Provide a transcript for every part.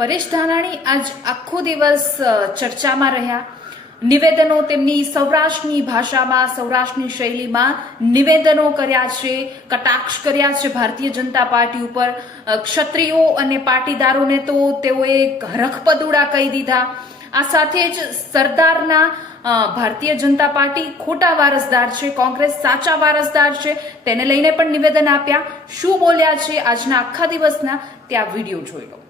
પરેશ ધાનાણી આજ આખો દિવસ ચર્ચામાં રહ્યા. નિવેદનો તેમની સૌરાષ્ટ્રની ભાષામાં, સૌરાષ્ટ્રની શૈલીમાં નિવેદનો કર્યા છે, કટાક્ષ કર્યા છે ભારતીય જનતા પાર્ટી ઉપર. ક્ષત્રિયો અને પાટીદારોને તો તેઓએ રખપદુડા કહી દીધા. આ સાથે જ સરદારના ભારતીય જનતા પાર્ટી ખોટા વારસદાર છે, કોંગ્રેસ સાચા વારસદાર છે, તેને લઈને પણ નિવેદન આપ્યા. શું બોલ્યા છે આજના આખા દિવસના? ત્યાં વીડિયો જોઈ લો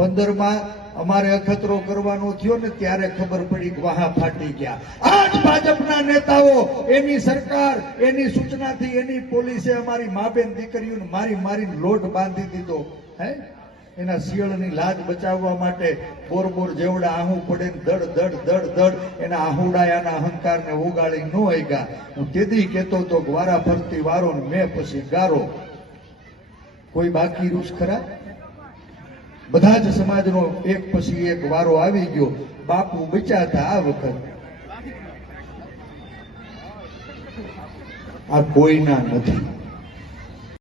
પંદરમાં અમારે અખતરો કરવાનો થયો ને ત્યારે ખબર પડી કે વાહા ફાટી ગયા. આજ ભાજપના નેતાઓ, એની સરકાર, એની સૂચનાથી એની પોલીસે અમારી માબેન દીકરીઓને મારી મારીને લોટ બાંધી દીધો. હે? એના શિયળની લાજ બચાવવા માટે બોર બોર જેવડા આહું પડે દડ દડ દડ દડ એના આહુડાયાના અહંકારને ઉગાડી ન ગયા હું તેથી કહેતો તો વારા ફરતી વારો મેં પછી ગારો. કોઈ બાકી રૂસ ખરા? બધા જ સમાજનો એક પછી એક વારો આવી ગયો. બાપુ બચાતા આ વખત, આ કોઈના નથી.